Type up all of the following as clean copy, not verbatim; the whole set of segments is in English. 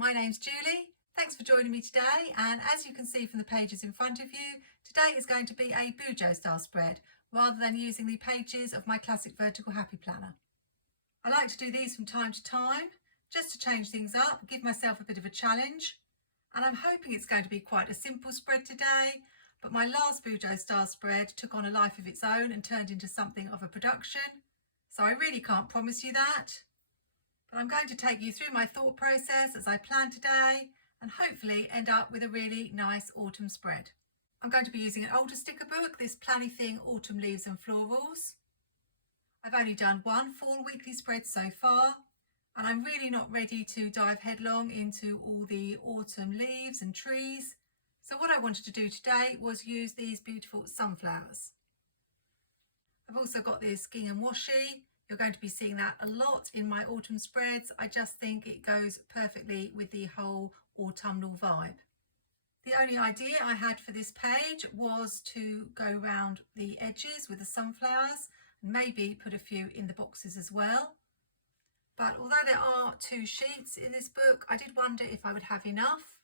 my name's Julie. Thanks for joining me today, and as you can see from the pages in front of you, today is going to be a Bujo style spread rather than using the pages of my classic vertical happy planner. I like to do these from time to time just to change things up, give myself a bit of a challenge, and I'm hoping it's going to be quite a simple spread today, but my last Bujo style spread took on a life of its own and turned into something of a production, so I really can't promise you that. But I'm going to take you through my thought process as I plan today and hopefully end up with a really nice autumn spread. I'm going to be using an older sticker book, this Planything Autumn Leaves and Florals. I've only done one fall weekly spread so far, and I'm really not ready to dive headlong into all the autumn leaves and trees. So what I wanted to do today was use these beautiful sunflowers. I've also got this gingham washi. You're going to be seeing that a lot in my autumn spreads. I just think it goes perfectly with the whole autumnal vibe. The only idea I had for this page was to go around the edges with the sunflowers and maybe put a few in the boxes as well. But although there are 2 sheets in this book, I did wonder if I would have enough.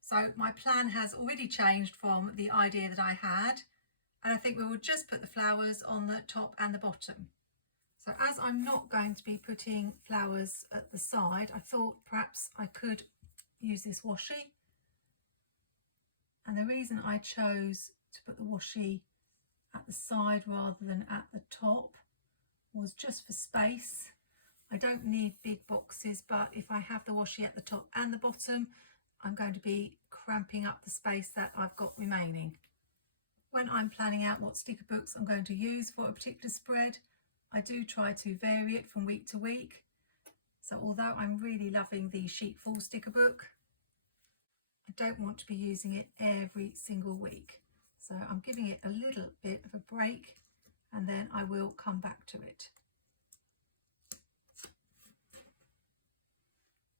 So my plan has already changed from the idea that I had, and I think we will just put the flowers on the top and the bottom. So as I'm not going to be putting flowers at the side, I thought perhaps I could use this washi. And the reason I chose to put the washi at the side rather than at the top was just for space. I don't need big boxes, but if I have the washi at the top and the bottom, I'm going to be cramping up the space that I've got remaining. When I'm planning out what sticker books I'm going to use for a particular spread, I do try to vary it from week to week. So although I'm really loving the sheetful sticker book, I don't want to be using it every single week. So I'm giving it a little bit of a break and then I will come back to it.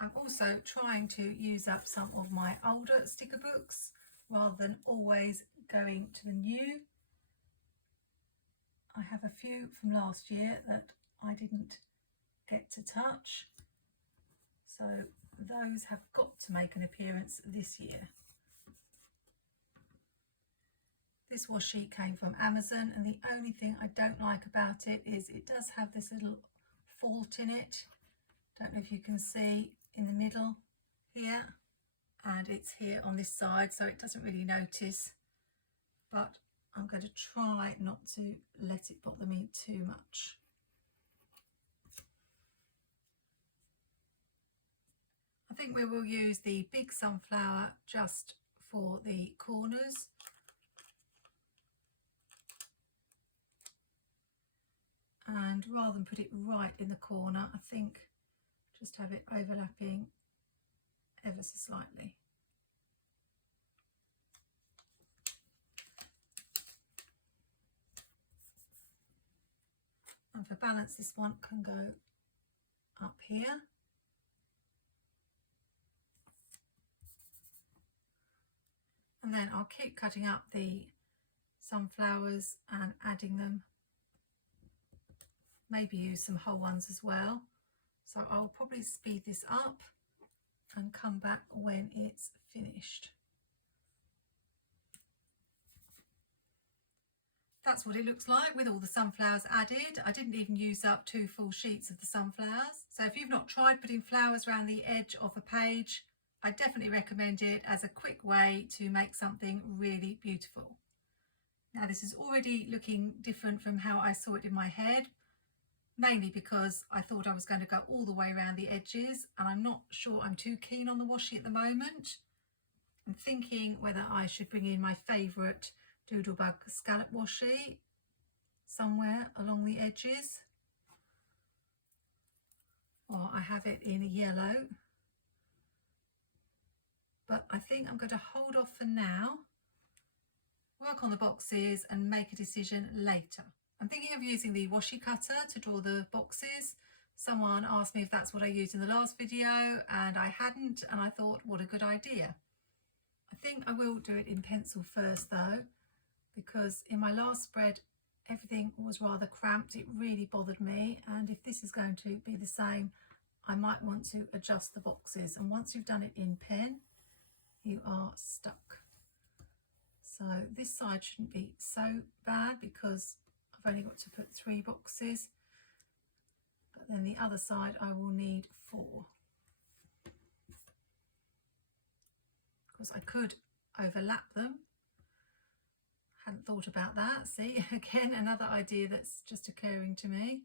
I'm also trying to use up some of my older sticker books rather than always going to the new. I have a few from last year that I didn't get to touch, so those have got to make an appearance this year. This washi came from Amazon, and the only thing I don't like about it is it does have this little fault in it. Don't know if you can see in the middle here, and it's here on this side, so it doesn't really notice, but I'm going to try not to let it bother me too much. I think we will use the big sunflower just for the corners. And rather than put it right in the corner, I think just have it overlapping ever so slightly. And for balance, this one can go up here. And then I'll keep cutting up the sunflowers and adding them. Maybe use some whole ones as well. So I'll probably speed this up and come back when it's finished. That's what it looks like with all the sunflowers added. I didn't even use up 2 full sheets of the sunflowers. So if you've not tried putting flowers around the edge of a page, I definitely recommend it as a quick way to make something really beautiful. Now this is already looking different from how I saw it in my head, mainly because I thought I was going to go all the way around the edges, and I'm not sure I'm too keen on the washi at the moment. I'm thinking whether I should bring in my favourite Doodlebug scallop washi somewhere along the edges, or I have it in a yellow, but I think I'm going to hold off for now, work on the boxes and make a decision later. I'm thinking of using the washi cutter to draw the boxes. Someone asked me if that's what I used in the last video, and I hadn't, and I thought, what a good idea. I think I will do it in pencil first though, because in my last spread everything was rather cramped. It really bothered me, and if this is going to be the same, I might want to adjust the boxes, and once you've done it in pen you are stuck. So this side shouldn't be so bad because I've only got to put 3 boxes, but then the other side I will need 4. Of course I could overlap them. Hadn't thought about that. See, again, another idea that's just occurring to me.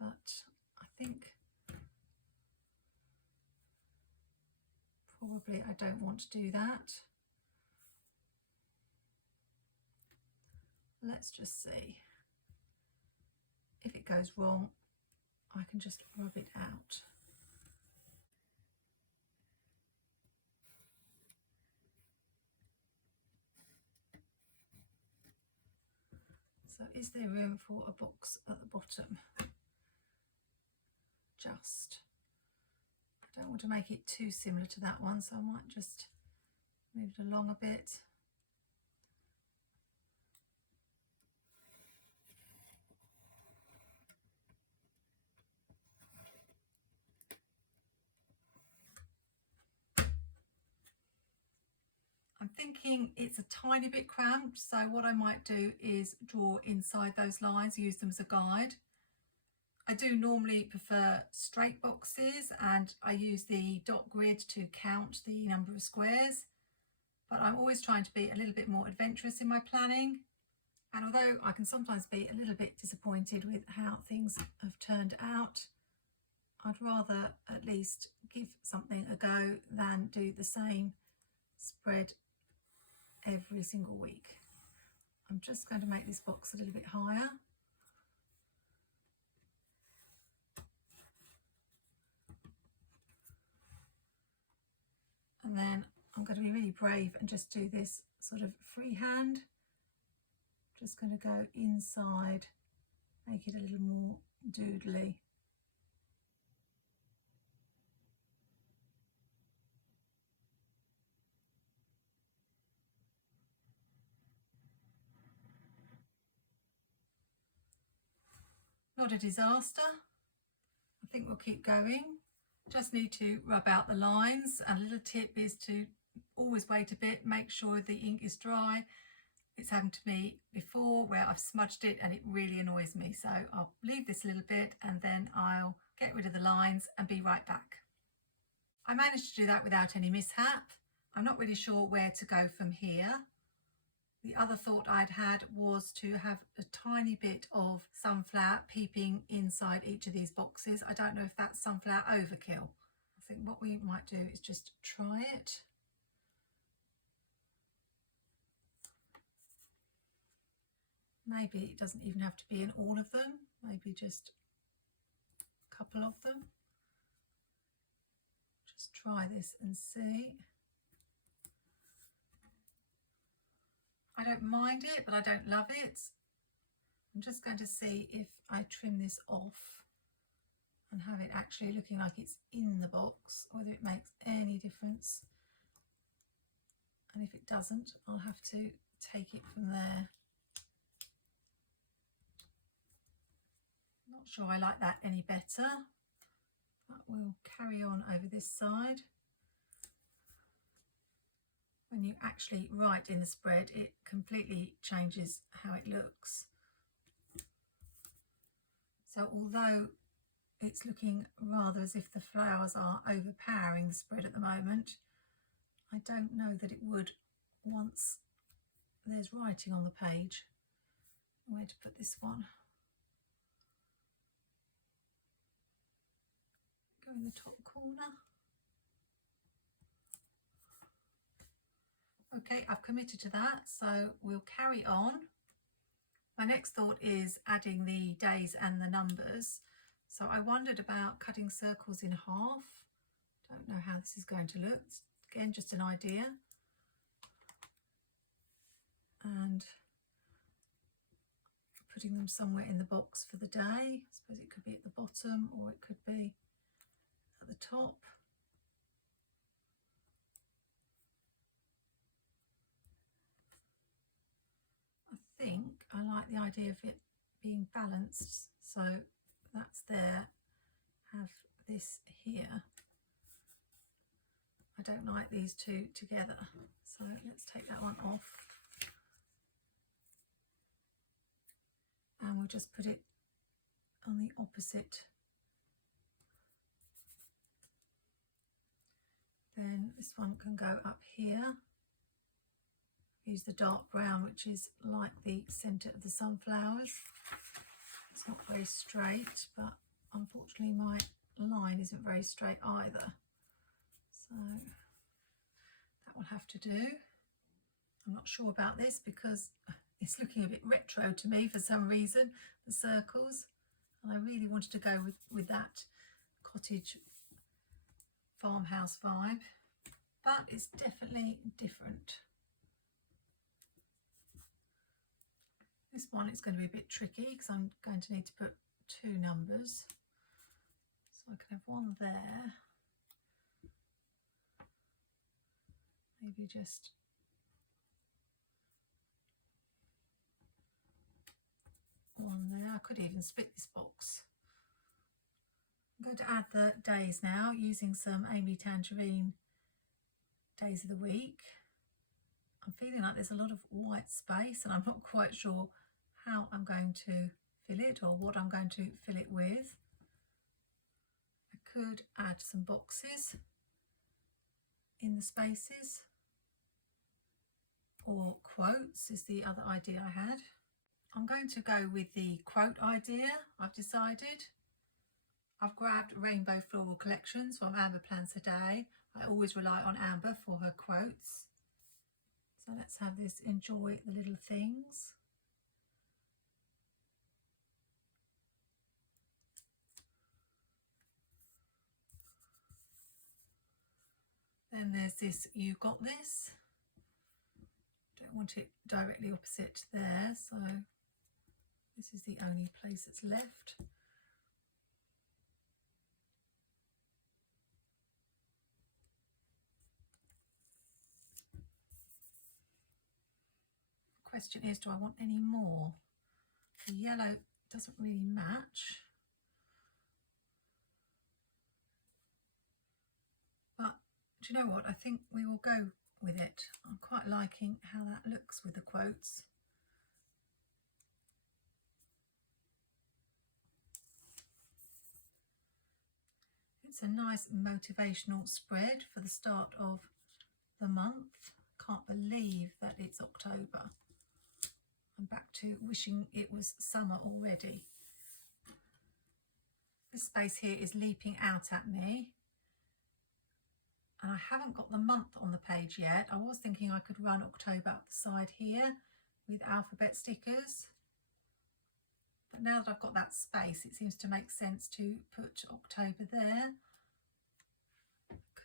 But I think probably I don't want to do that. Let's just see. If it goes wrong, I can just rub it out. So is there room for a box at the bottom? Just. I don't want to make it too similar to that one, so I might just move it along a bit. I'm thinking it's a tiny bit cramped, so what I might do is draw inside those lines, use them as a guide. I do normally prefer straight boxes, and I use the dot grid to count the number of squares, but I'm always trying to be a little bit more adventurous in my planning. And although I can sometimes be a little bit disappointed with how things have turned out, I'd rather at least give something a go than do the same spread every single week. I'm just going to make this box a little bit higher. And then I'm going to be really brave and just do this sort of freehand. Just going to go inside, make it a little more doodly. Not a disaster. I think we'll keep going. Just need to rub out the lines, and a little tip is to always wait a bit, make sure the ink is dry. It's happened to me before where I've smudged it and it really annoys me, so I'll leave this a little bit and then I'll get rid of the lines and be right back. I managed to do that without any mishap. I'm not really sure where to go from here. The other thought I'd had was to have a tiny bit of sunflower peeping inside each of these boxes. I don't know if that's sunflower overkill. I think what we might do is just try it. Maybe it doesn't even have to be in all of them, maybe just a couple of them. Just try this and see. I don't mind it, but I don't love it. I'm just going to see if I trim this off and have it actually looking like it's in the box, whether it makes any difference. And if it doesn't, I'll have to take it from there. Not sure I like that any better, but we'll carry on over this side. When you actually write in the spread, it completely changes how it looks. So although it's looking rather as if the flowers are overpowering the spread at the moment, I don't know that it would once there's writing on the page. Where to put this one? Go in the top corner. Okay, I've committed to that, so we'll carry on. My next thought is adding the days and the numbers. So I wondered about cutting circles in half. Don't know how this is going to look. Again, just an idea. And putting them somewhere in the box for the day. I suppose it could be at the bottom or it could be at the top. I think I like the idea of it being balanced, so that's there have this here. I don't like these two together, so let's take that one off. And we'll just put it on the opposite. Then this one can go up here. Use the dark brown, which is like the centre of the sunflowers. It's not very straight, but unfortunately my line isn't very straight either. So that will have to do. I'm not sure about this because it's looking a bit retro to me for some reason, the circles. And I really wanted to go with that cottage farmhouse vibe, but it's definitely different. This one is going to be a bit tricky because I'm going to need to put 2 numbers. So I can have one there. Maybe just one there. I could even split this box. I'm going to add the days now using some Amy Tangerine days of the week. I'm feeling like there's a lot of white space and I'm not quite sure how I'm going to fill it or what I'm going to fill it with. I could add some boxes in the spaces, or quotes is the other idea I had. I'm going to go with the quote idea. I've decided. I've grabbed Rainbow Floral Collections from Amber Plans today. I always rely on Amber for her quotes. So let's have this enjoy the little things. Then there's this, you got this. Don't want it directly opposite there, so this is the only place that's left. The question is, do I want any more? The yellow doesn't really match. But do you know what? I think we will go with it. I'm quite liking how that looks with the quotes. It's a nice motivational spread for the start of the month. Can't believe that it's October. I'm back to wishing it was summer already. This space here is leaping out at me. And I haven't got the month on the page yet. I was thinking I could run October up the side here with alphabet stickers. But now that I've got that space, it seems to make sense to put October there.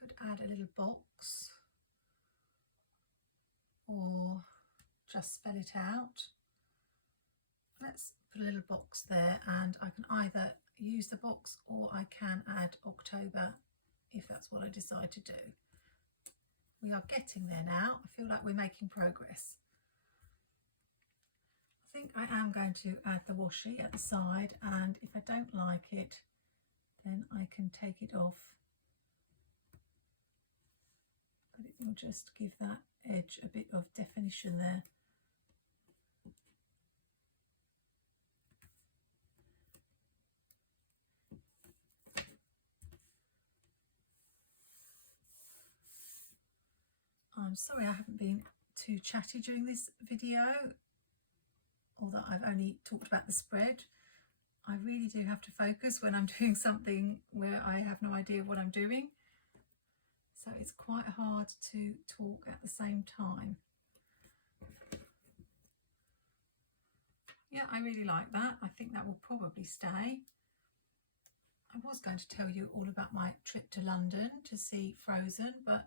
Could add a little box or just spell it out. Let's put a little box there, and I can either use the box or I can add October if that's what I decide to do. We are getting there now. I feel like we're making progress. I think I am going to add the washi at the side, and if I don't like it, then I can take it off. But it will just give that edge a bit of definition there. I'm sorry I haven't been too chatty during this video, although I've only talked about the spread. I really do have to focus when I'm doing something where I have no idea what I'm doing. So it's quite hard to talk at the same time. Yeah, I really like that. I think that will probably stay. I was going to tell you all about my trip to London to see Frozen, but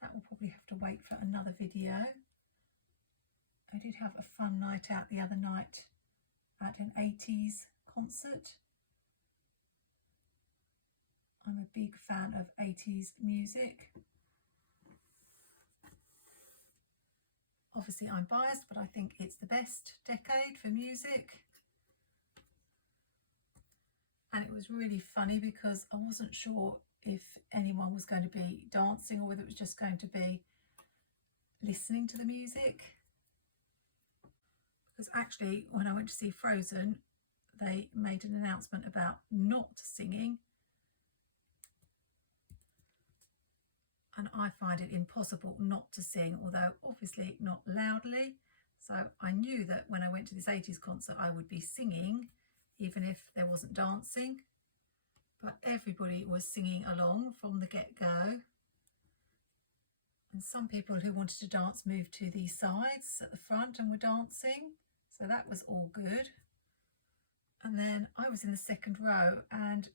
that will probably have to wait for another video. I did have a fun night out the other night at an 80s concert. I'm a big fan of 80s music. Obviously I'm biased, but I think it's the best decade for music. And it was really funny because I wasn't sure if anyone was going to be dancing or whether it was just going to be listening to the music. Because actually when I went to see Frozen, they made an announcement about not singing, and I find it impossible not to sing, although obviously not loudly. So I knew that when I went to this 80s concert I would be singing even if there wasn't dancing, but everybody was singing along from the get-go. And some people who wanted to dance moved to the sides at the front and were dancing, so that was all good. And then I was in the second row and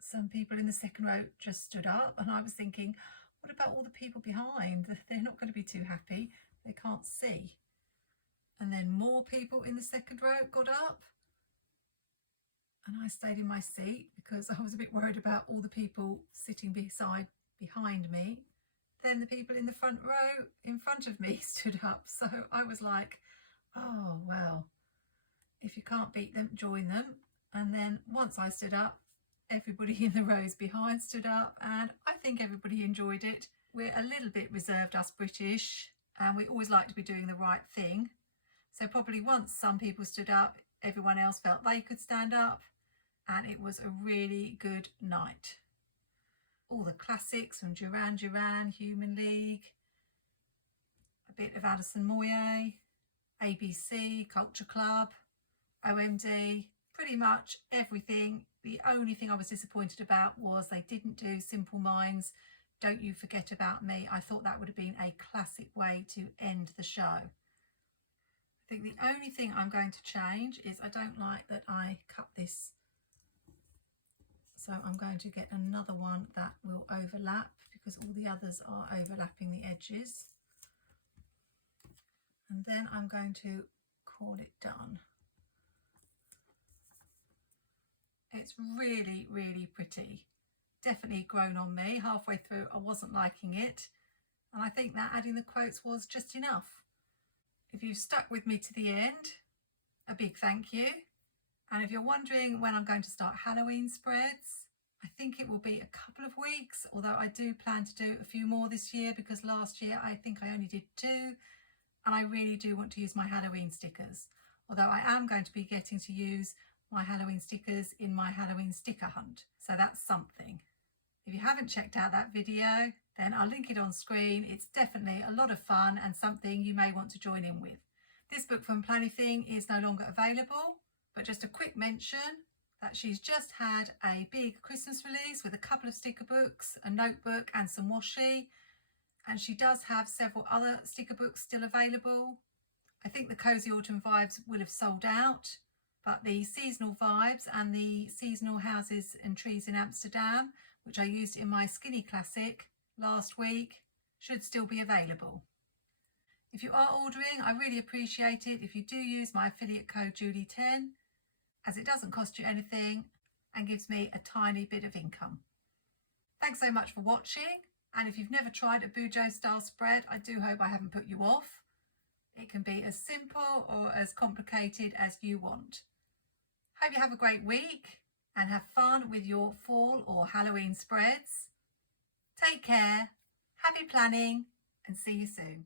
some people in the second row just stood up, and I was thinking, what about all the people behind? They're not going to be too happy, they can't see. And then more people in the second row got up, and I stayed in my seat because I was a bit worried about all the people sitting behind me. Then the people in the front row in front of me stood up, so I was like, oh well, if you can't beat them, join them. And then once I stood up, everybody in the rows behind stood up, and I think everybody enjoyed it. We're a little bit reserved, us British, and we always like to be doing the right thing. So probably once some people stood up, everyone else felt they could stand up, and it was a really good night. All the classics from Duran Duran, Human League, a bit of Addison Moye, ABC, Culture Club, OMD, pretty much everything. The only thing I was disappointed about was they didn't do Simple Minds, Don't You Forget About Me. I thought that would have been a classic way to end the show. I think the only thing I'm going to change is I don't like that I cut this, so I'm going to get another one that will overlap because all the others are overlapping the edges. And then I'm going to call it done. It's really, really pretty. Definitely grown on me. Halfway through I wasn't liking it, and I think that adding the quotes was just enough. If you've stuck with me to the end, a big thank you. And if you're wondering when I'm going to start Halloween spreads, I think it will be a couple of weeks, although I do plan to do a few more this year because last year I think I only did 2, and I really do want to use my Halloween stickers, although I am going to be getting to use my Halloween stickers in my Halloween sticker hunt, so that's something. If you haven't checked out that video, then I'll link it on screen. It's definitely a lot of fun and something you may want to join in with. This book from Planything is no longer available, but just a quick mention that she's just had a big Christmas release with a couple of sticker books, a notebook and some washi, and she does have several other sticker books still available. I think the Cozy Autumn Vibes will have sold out, but the seasonal vibes and the seasonal houses and trees in Amsterdam, which I used in my Skinny Classic last week, should still be available. If you are ordering, I really appreciate it if you do use my affiliate code Julie10, as it doesn't cost you anything and gives me a tiny bit of income. Thanks so much for watching, and if you've never tried a Bujo Style Spread, I do hope I haven't put you off. It can be as simple or as complicated as you want. Hope you have a great week and have fun with your fall or Halloween spreads. Take care, happy planning, and see you soon.